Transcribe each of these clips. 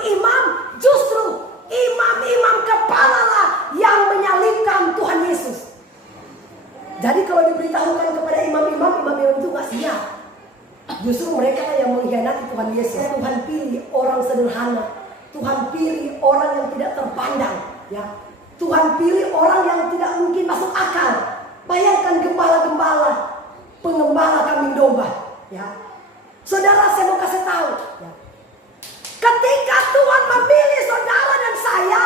imam-imam, justru imam-imam kepala lah yang menyalibkan Tuhan Yesus. Jadi kalau diberitahukan kepada imam-imam itu gak siap. Justru mereka lah yang mengkhianati Tuhan Yesus. Tuhan pilih orang sederhana. Tuhan pilih orang yang tidak terpandang, ya. Tuhan pilih orang yang tidak mungkin masuk akal. Bayangkan gembala-gembala, pengembala kambing domba, ya. Saudara, saya mau kasih tahu, ya. Ketika Tuhan memilih saudara dan saya,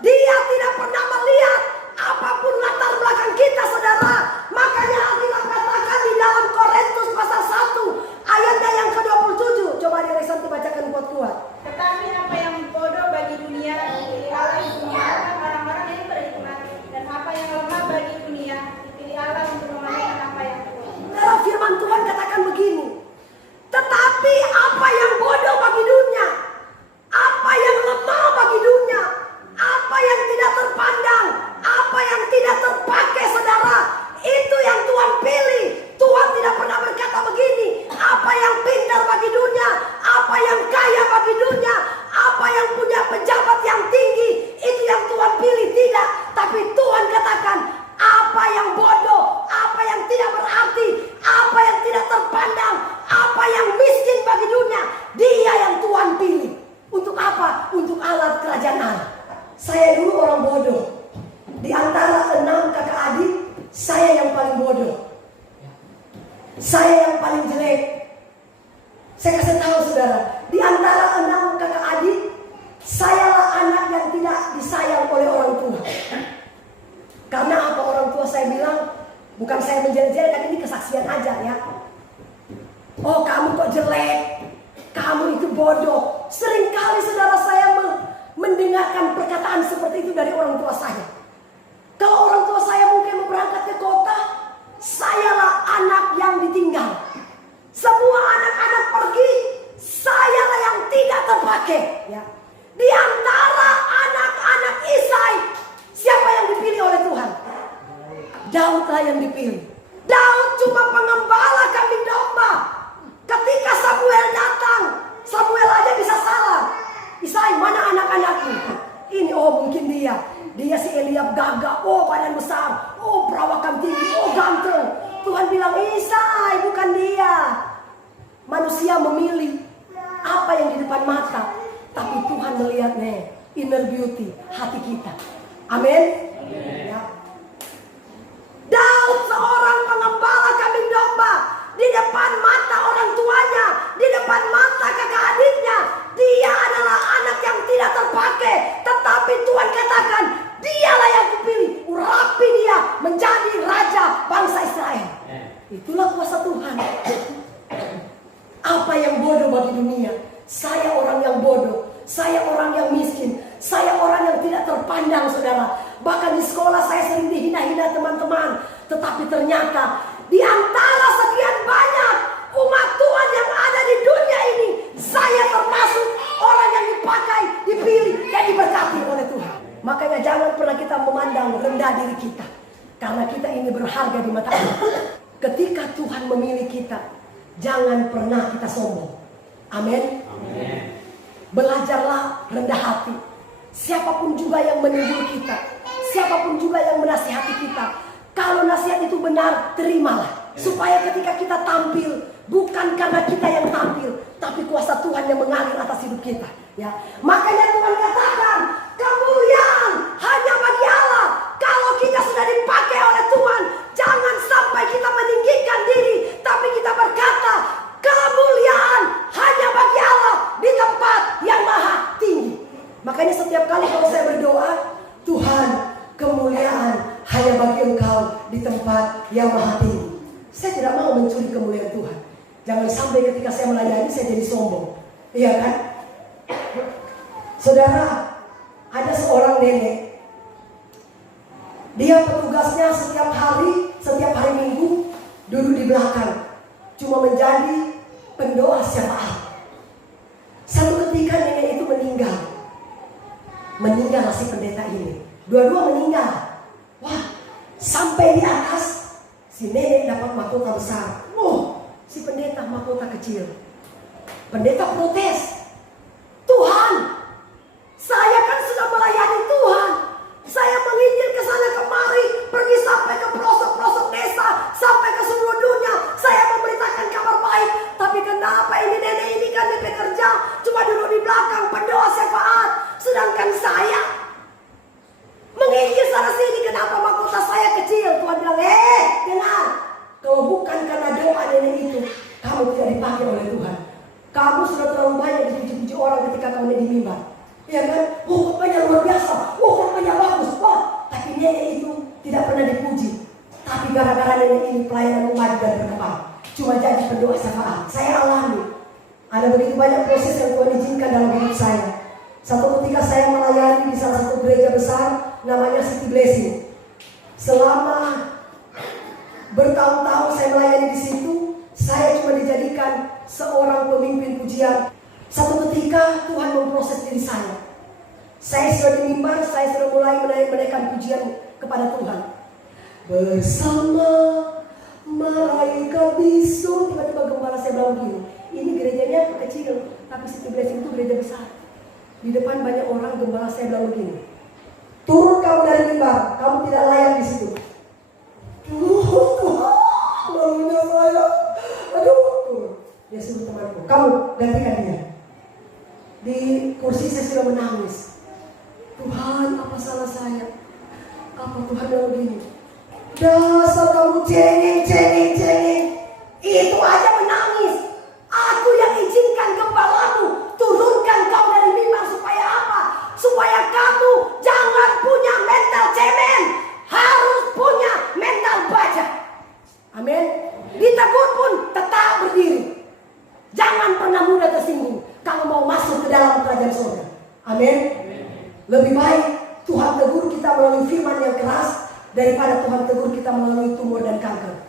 Dia tidak pernah melihat apapun latar belakang kita, saudara. Makanya Alkitab katakan di dalam Korintus pasal 1 ayatnya yang ke-27. Coba Resan dibacakan kuat-kuat. Tetapi apa yang bodoh bagi dunia dipilih Allah untuk memenangkan orang-orang yang beriman, dan apa yang lemah bagi dunia dipilih Allah untuk memenangkan apa yang kuat. Dalam firman Tuhan katakan begini. Tetapi apa yang bodoh bagi dunia, apa yang lemah bagi dunia, apa yang tidak terpandang, apa yang tidak terpakai, saudara, itu yang Tuhan pilih. Tuhan tidak pernah berkata begini, apa yang pintar bagi dunia, apa yang kaya bagi dunia, apa yang punya pejabat yang tinggi, itu yang Tuhan pilih. Tidak, tapi Tuhan katakan apa yang bodoh, apa yang tidak berarti, apa yang tidak terpandang, apa yang miskin bagi dunia, Dia yang Tuhan pilih. Untuk apa? Untuk alat kerajaan Allah. Saya dulu orang bodoh. Di antara 6 kakak adik, saya yang paling bodoh. Saya yang paling jelek. Saya kasih tahu saudara, di antara 6 kakak adik, sayalah anak yang tidak disayang oleh orang tua. Karena apa orang tua saya bilang, bukan saya menjelek-jelekan, ini kesaksian aja ya. Oh, kamu kok jelek, kamu itu bodoh. Seringkali saudara saya mendengarkan perkataan seperti itu dari orang tua saya. Kalau orang tua saya mungkin mau berangkat ke kota, sayalah anak yang ditinggal. Semua anak-anak pergi, sayalah yang tidak terpakai. Ya. Di antara anak-anak Isai, siapa yang dipilih oleh Tuhan? Daudlah yang dipilih. Daud cuma pengembala kambing domba. Ketika Samuel datang, Samuel aja bisa salah. Isai, mana anak-anakmu? Ini, oh mungkin dia. Dia si Eliab gagah, oh badan besar, oh perawakan tinggi, oh ganteng. Tuhan bilang, Isai, bukan dia. Manusia memilih apa yang di depan mata, tapi Tuhan melihat inner beauty, hati kita. Amin. Ya. Daud seorang pengembala kambing domba. Di depan mata orang tuanya, di depan mata kakak adiknya, dia adalah anak yang tidak terpakai. Tetapi Tuhan katakan, dialah yang kupilih, urapi dia menjadi raja bangsa Israel. Itulah kuasa Tuhan. Apa yang bodoh bagi dunia, saya orang yang bodoh, saya orang yang miskin, saya orang yang tidak terpandang, saudara. Bahkan di sekolah saya sering dihina-hina teman-teman. Tetapi ternyata di antara sekian banyak umat Tuhan yang ada di dunia ini, saya termasuk orang yang dipakai, dipilih, dan diberkati oleh Tuhan. Makanya jangan pernah kita memandang rendah diri kita, karena kita ini berharga di mata Allah. Ketika Tuhan memilih kita, jangan pernah kita sombong. Amin. Belajarlah rendah hati. Siapapun juga yang menegur kita, siapapun juga yang menasihati kita, kalau nasihat itu benar, terimalah. Supaya ketika kita tampil, bukan karena kita yang tampil, tapi kuasa Tuhan yang mengalir atas hidup kita. Ya, makanya Tuhan katakan, kemuliaan hanya bagi Allah. Kalau kita sudah dipakai oleh Tuhan, jangan sampai kita meninggikan diri, tapi kita berkata, kemuliaan hanya bagi Allah di tempat yang maha tinggi. Makanya setiap kali kalau saya berdoa, Tuhan, kemuliaan hanya bagi Engkau di tempat yang maha tinggi. Saya tidak mau mencuri kemuliaan Tuhan. Jangan sampai ketika saya melayani saya jadi sombong. Iya kan? Saudara, ada seorang nenek. Dia petugasnya setiap hari Minggu duduk di belakang, cuma menjadi pendoa syafaat. Satu ketika nenek itu meninggal. Meninggal si pendeta ini. Dua-dua meninggal. Wah, sampai di atas si nenek dapat mahkota besar. Si pendeta mahkota kecil. Pendeta protes. Tuhan, bukan saya. Mengikis sana sini, kenapa mahkota saya kecil? Tuhan bilang, dengar. Kalau bukan karena doa nenek itu, kamu tidak dipakai oleh Tuhan. Kamu sudah terlalu banyak dipuji-puji orang ketika kamu di mimbar. Ya kan? Oh, khotbahnya luar biasa. Oh, khotbahnya bagus. Wah, tapi nenek itu tidak pernah dipuji. Tapi gara-gara nenek ini pelayanan maju dan berkembang. Cuma jadi pendoa syafaat. Saya alami. Ada begitu banyak proses yang Tuhan izinkan dalam hidup saya. Satu ketika saya melayani di salah satu gereja besar, namanya City Blessing. Selama bertahun-tahun saya melayani di situ, saya cuma dijadikan seorang pemimpin pujian. Satu ketika Tuhan memproses diri saya. Saya sudah di mimbar, saya sudah mulai menaikkan pujian kepada Tuhan. Bersama malaikat bisu, tiba-tiba gembala saya bilang begini, ini gerejanya kecil, tapi City Blessing itu gereja besar. Di depan banyak orang, gembala saya bilang begini, turun kamu dari mimbar, kamu tidak layak di situ. Tuhan, malunya saya. Aduh, dia suruh temanku, kamu gantikan dia. Di kursi saya sudah menangis. Tuhan, apa salah saya? Apa Tuhan bilang begini? Dasar kamu cengeng. Itu aja menangis. Aku yang izinkan gembalamu turunkan kau dari mimbar supaya apa? Supaya kamu jangan punya mental cemen, harus punya mental baja. Amin. Ditegur pun tetap berdiri. Jangan pernah mudah tersinggung. Kamu mau masuk ke dalam kerajaan surga. Amin. Lebih baik Tuhan tegur kita melalui firman yang keras daripada Tuhan tegur kita melalui tumor dan kanker.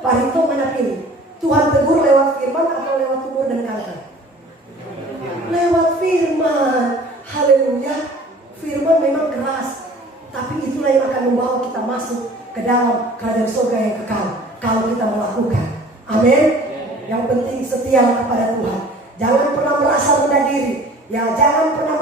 Pak Rito mana pilih? Tuhan tegur lewat firman atau lewat tumor dan kanker? Lewat firman. Haleluya. Firman memang keras, tapi itulah yang akan membawa kita masuk ke dalam kerajaan surga yang kekal kalau kita melakukan. Amin. Yang penting setia kepada Tuhan. Jangan pernah merasa rendah diri. Ya, jangan pernah